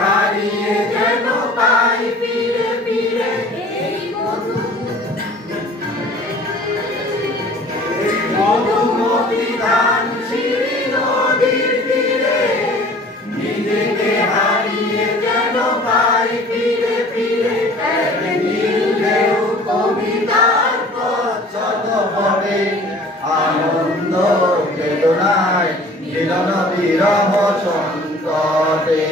হারিয়ে যেন পাই ফিরে ফিরে এই মধুমতি ধান সিঁড়ি নদীর তীরে নিজেকে হারিয়ে যেন পাই ফিরে ফিরে এক নীল ঢেউ কবিতার পথ হবে আনন্দ বেদনায় মিলন বিরহ সংকটে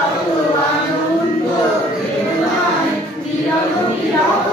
আনন্দ বেদনায় মিলন বিরহ